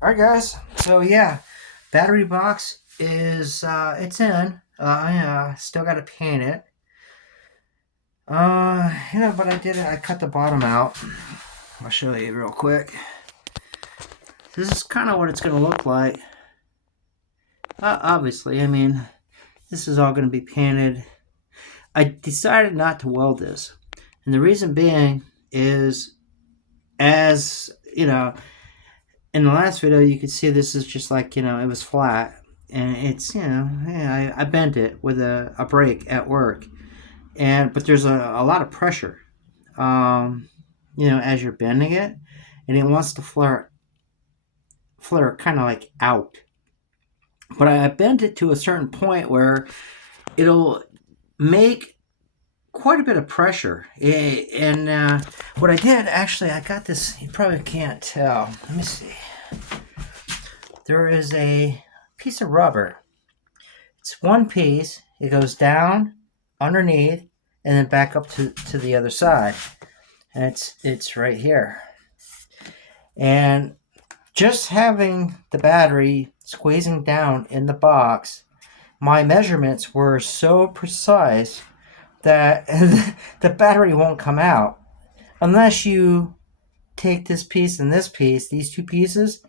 All right, guys. So yeah, battery box is it's in. I still got to paint it. But I did it. I cut the bottom out. I'll show you real quick. This is kind of what it's gonna look like. Obviously, I mean, this is all gonna be painted. I decided not to weld this, and the reason being is, as you know, in the last video, you could see this is just like, it was flat. And it's, yeah, I bent it with a brake at work. But there's a lot of pressure, as you're bending it. And it wants to flare kind of like out. But I bent it to a certain point where it'll make quite a bit of pressure. And what I did, actually, I got this, you probably can't tell. Let me see. There is a piece of rubber. It's one piece. It goes down, underneath, and then back up to the other side. And it's right here. And just having the battery squeezing down in the box, my measurements were so precise that the battery won't come out unless you take this piece and this piece, these two pieces,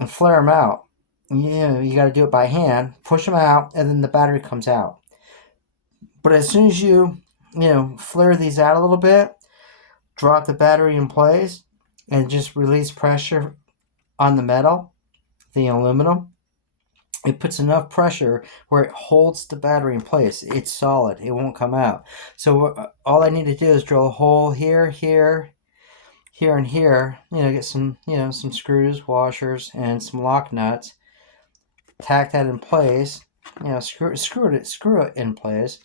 and flare them out. You got to do it by hand, push them out, and then the battery comes out. But as soon as flare these out a little bit, drop the battery in place, and just release pressure on the metal, the aluminum, it puts enough pressure where it holds the battery in place. It's solid. It won't come out. So all I need to do is drill a hole here, here, here, and here. Get some, some screws, washers, and some lock nuts. Tack that in place. Screw it in place.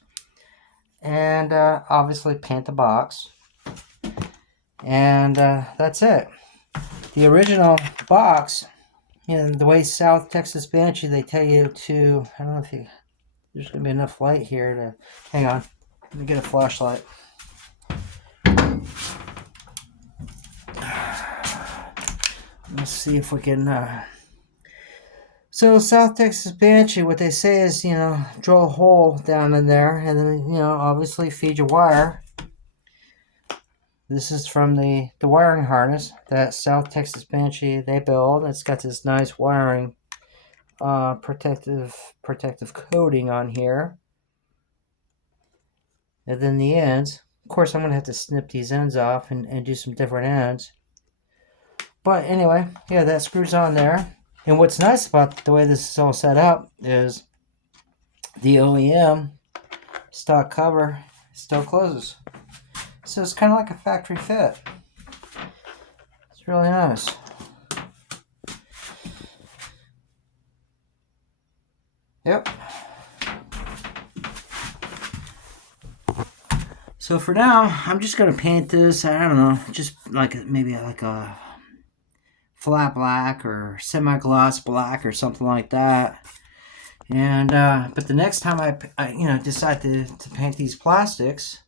And obviously paint the box. And that's it. The original box, the way South Texas Banshee, they tell you to, I don't know if there's going to be enough light here to, hang on, let me get a flashlight. Let's see if we can, so South Texas Banshee, what they say is, drill a hole down in there, and then, obviously feed your wire. This is from the wiring harness that South Texas Banshee, they build. It's got this nice wiring protective coating on here. And then the ends. Of course, I'm going to have to snip these ends off and do some different ends. But anyway, yeah, that screws on there. And what's nice about the way this is all set up is the OEM stock cover still closes. So it's kind of like a factory fit. It's really nice. Yep. So for now, I'm just going to paint this, I don't know, just maybe like a flat black or semi-gloss black or something like that. And but the next time I decide to paint these plastics,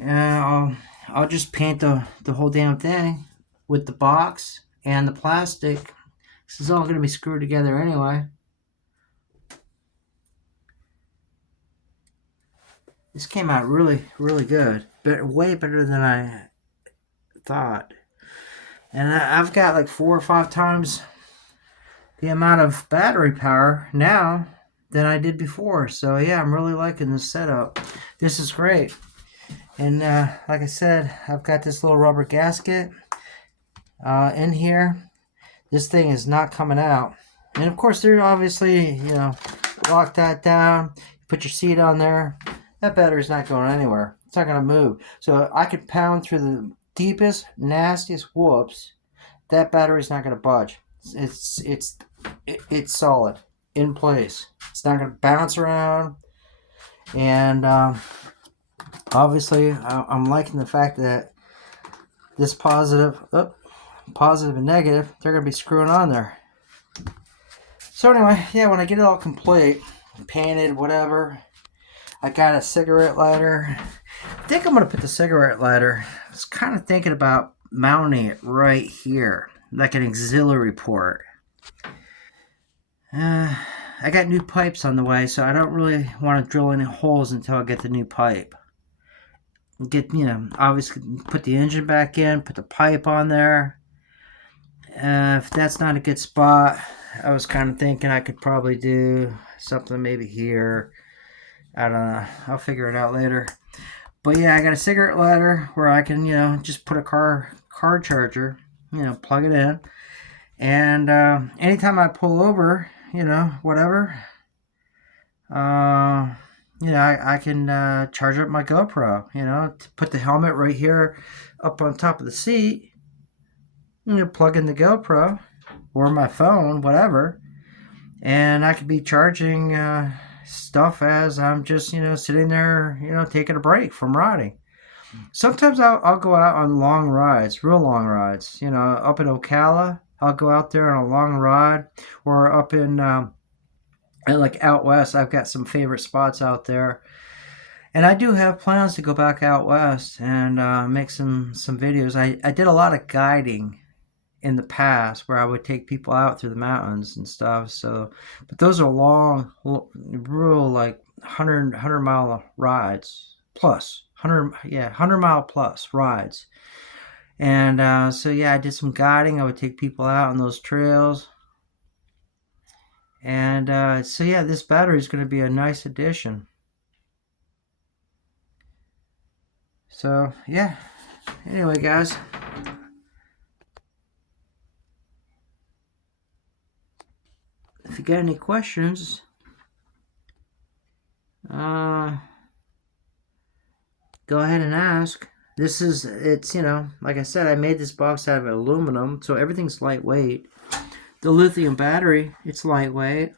I'll just paint the whole damn thing with the box and the plastic. This is all going to be screwed together anyway. This came out really, really good. Way better than I thought. And I've got like 4 or 5 times the amount of battery power now than I did before. So yeah, I'm really liking this setup. This is great. And like I said, I've got this little rubber gasket in here. This thing is not coming out. And of course, they're obviously, lock that down, put your seat on there. That battery's not going anywhere. It's not going to move. So I could pound through the deepest, nastiest whoops. That battery's not going to budge. It's solid, in place. It's not going to bounce around. And obviously, I'm liking the fact that this positive and negative, they're going to be screwing on there. So anyway, yeah, when I get it all complete, painted, whatever, I got a cigarette lighter. I think I'm going to put the cigarette lighter, I was kind of thinking about mounting it right here. like an auxiliary port. I got new pipes on the way, so I don't really want to drill any holes until I get the new pipe. Obviously put the engine back in, put the pipe on there. If that's not a good spot, I was kind of thinking I could probably do something maybe here. I don't know. I'll figure it out later. But yeah, I got a cigarette lighter where I can, just put a car charger, plug it in. And anytime I pull over, whatever, I can charge up my GoPro, to put the helmet right here up on top of the seat, plug in the GoPro or my phone, whatever, and I could be charging stuff as I'm just, sitting there, taking a break from riding. Sometimes I'll go out on long rides, real long rides, up in Ocala. I'll go out there on a long ride, or up in like out west. I've got some favorite spots out there, and I do have plans to go back out west and make some videos. I did a lot of guiding in the past where I would take people out through the mountains and stuff. So, but those are long, real like 100 mile rides plus 100 mile plus rides. And so yeah, I did some guiding. I would take people out on those trails. And so yeah, this battery is going to be a nice addition. So yeah, anyway guys, if you got any questions, go ahead and ask. It's like I said, I made this box out of aluminum, so everything's lightweight. The lithium battery, it's lightweight.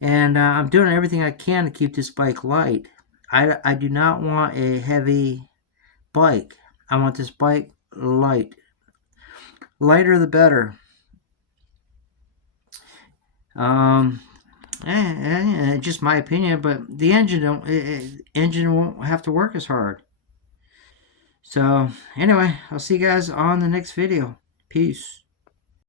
And I'm doing everything I can to keep this bike light. I do not want a heavy bike. I want this bike light. Lighter the better. Just my opinion, but the engine won't have to work as hard. So anyway, I'll see you guys on the next video. Peace.